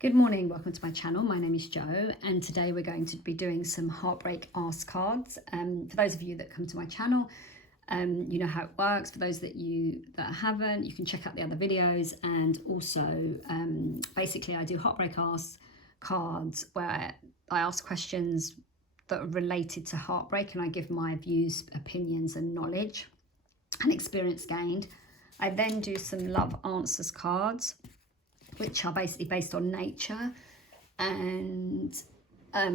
Good morning, welcome to my channel. My name is Jo, and today we're going to be doing some Heartbreak Asks cards. For those of you that come to my channel, you know how it works. For those that haven't, you can check out the other videos. And also, basically, I do Heartbreak Asks cards where I ask questions that are related to heartbreak, and I give my views, opinions, and knowledge and experience gained. I then do some love answers cards, which are basically based on nature and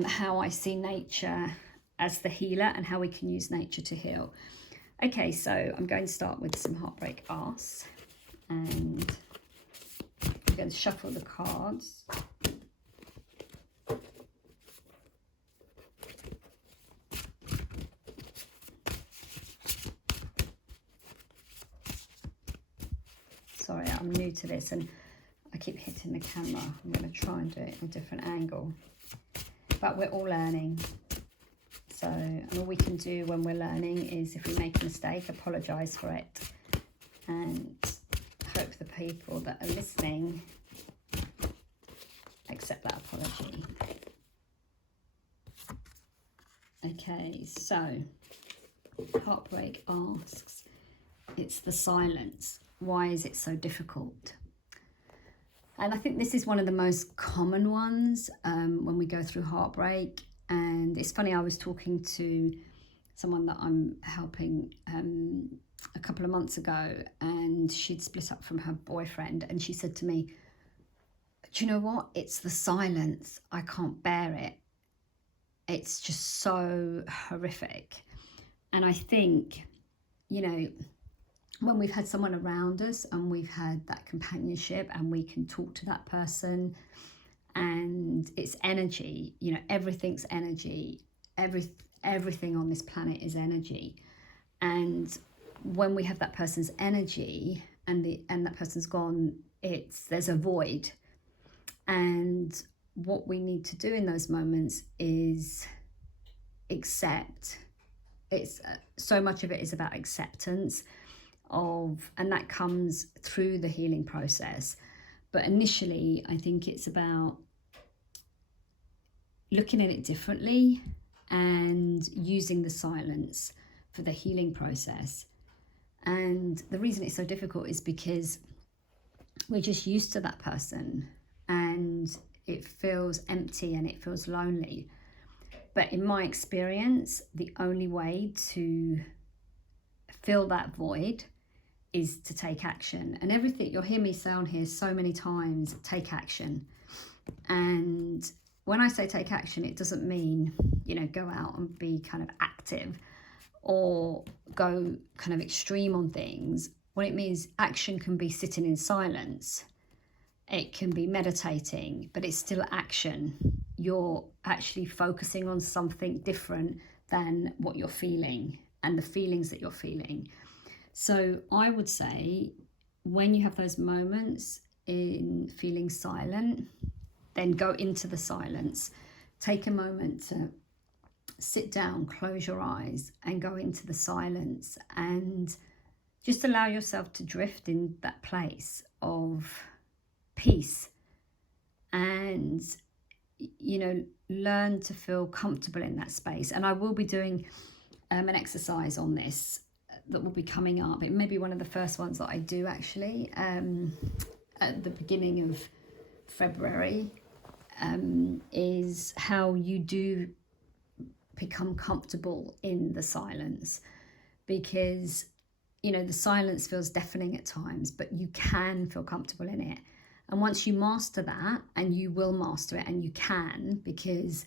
how I see nature as the healer and how we can use nature to heal. Okay, so I'm going to start with some Heartbreak Asks, and I'm going to shuffle the cards. Sorry, I'm new to this and I keep hitting the camera. I'm going to try and do it in a different angle. But we're all learning. So, and all we can do when we're learning is, if we make a mistake, apologise for it. And hope the people that are listening accept that apology. Okay, so Heartbreak asks, it's the silence. Why is it so difficult? And I think this is one of the most common ones when we go through heartbreak. And it's funny, I was talking to someone that I'm helping a couple of months ago, and she'd split up from her boyfriend, and she said to me, do you know what? It's the silence. I can't bear it. It's just so horrific. And I think, you know, when we've had someone around us and we've had that companionship and we can talk to that person, and it's energy, you know, everything's energy, everything on this planet is energy. And when we have that person's energy and that person's gone, there's a void. And what we need to do in those moments is accept. It's so much of it is about acceptance and that comes through the healing process. But initially, I think it's about looking at it differently and using the silence for the healing process. And the reason it's so difficult is because we're just used to that person and it feels empty and it feels lonely. But in my experience, the only way to fill that void is to take action. And everything, you'll hear me say on here so many times, take action. And when I say take action, it doesn't mean, you know, go out and be kind of active or go kind of extreme on things. What it means, action can be sitting in silence. It can be meditating, but it's still action. You're actually focusing on something different than what you're feeling and the feelings that you're feeling. So I would say, when you have those moments in feeling silent, then go into the silence. Take a moment to sit down, close your eyes and go into the silence, and just allow yourself to drift in that place of peace. And, you know, learn to feel comfortable in that space. And I will be doing an exercise on this that will be coming up. It may be one of the first ones that I do, actually, at the beginning of February, is how you do become comfortable in the silence. Because, you know, the silence feels deafening at times, but you can feel comfortable in it. And once you master that, and you will master it, and you can, because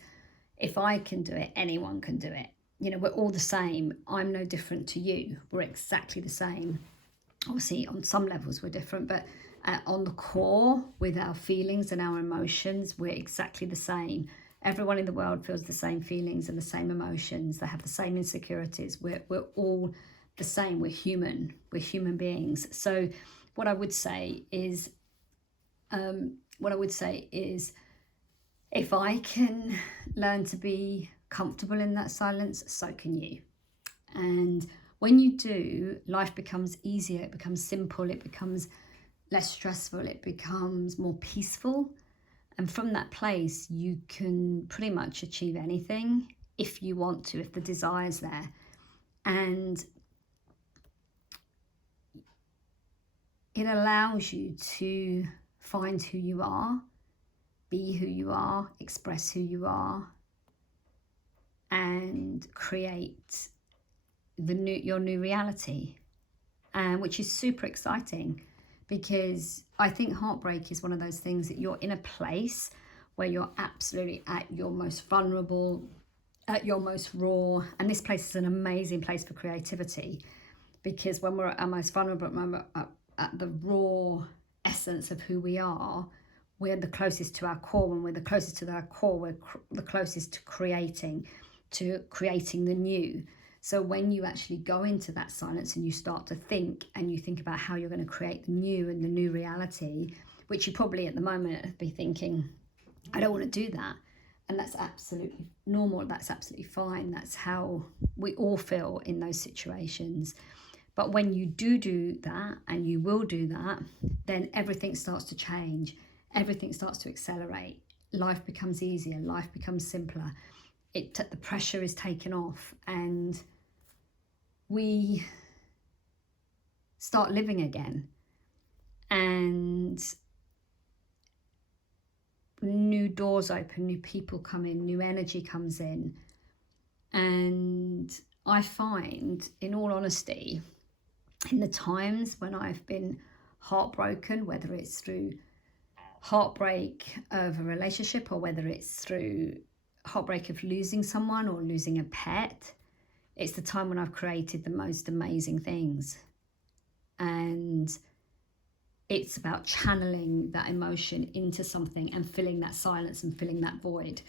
if I can do it, anyone can do it. You know, we're all the same. I'm no different to you. We're exactly the same. Obviously, on some levels we're different, but on the core, with our feelings and our emotions, we're exactly the same. Everyone in the world feels the same feelings and the same emotions. They have the same insecurities. We're all the same. We're human. We're human beings. So what I would say is, if I can learn to be comfortable in that silence, so can you. And when you do, life becomes easier, it becomes simple, it becomes less stressful, it becomes more peaceful. And from that place, you can pretty much achieve anything if you want to, if the desire's there. And it allows you to find who you are, be who you are, express who you are, and create your new reality, which is super exciting, because I think heartbreak is one of those things that you're in a place where you're absolutely at your most vulnerable, at your most raw, and this place is an amazing place for creativity, because when we're at our most vulnerable, when we're at the raw essence of who we are, we're the closest to our core. When we're the closest to our core, we're the closest to creating the new. So when you actually go into that silence and you start to think, and you think about how you're going to create the new and the new reality, which you probably at the moment be thinking, I don't want to do that. And that's absolutely normal. That's absolutely fine. That's how we all feel in those situations. But when you do that, and you will do that, then everything starts to change. Everything starts to accelerate. Life becomes easier. Life becomes simpler. The pressure is taken off, and we start living again. And new doors open, new people come in, new energy comes in. And I find, in all honesty, in the times when I've been heartbroken, whether it's through heartbreak of a relationship, or whether it's through heartbreak of losing someone or losing a pet, it's the time when I've created the most amazing things. And it's about channeling that emotion into something and filling that silence and filling that void.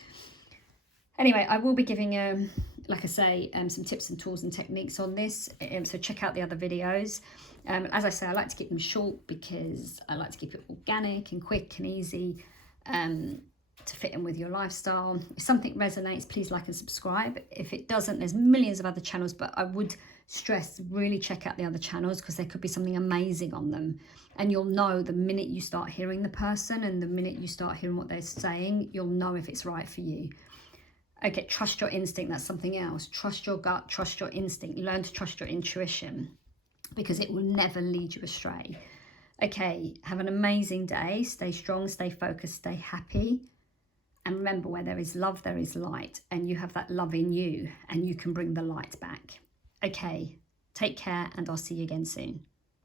Anyway, I will be giving, like I say, some tips and tools and techniques on this. So check out the other videos. As I say, I like to keep them short because I like to keep it organic and quick and easy to fit in with your lifestyle. If something resonates, please like and subscribe. If it doesn't, there's millions of other channels, but I would stress, really check out the other channels, because there could be something amazing on them. And you'll know the minute you start hearing the person, and the minute you start hearing what they're saying, you'll know if it's right for you. Okay, trust your instinct, that's something else. Trust your gut, trust your instinct. Learn to trust your intuition, because it will never lead you astray. Okay, have an amazing day. Stay strong, stay focused, stay happy. And remember, where there is love, there is light. And you have that love in you, and you can bring the light back. Okay, take care, and I'll see you again soon.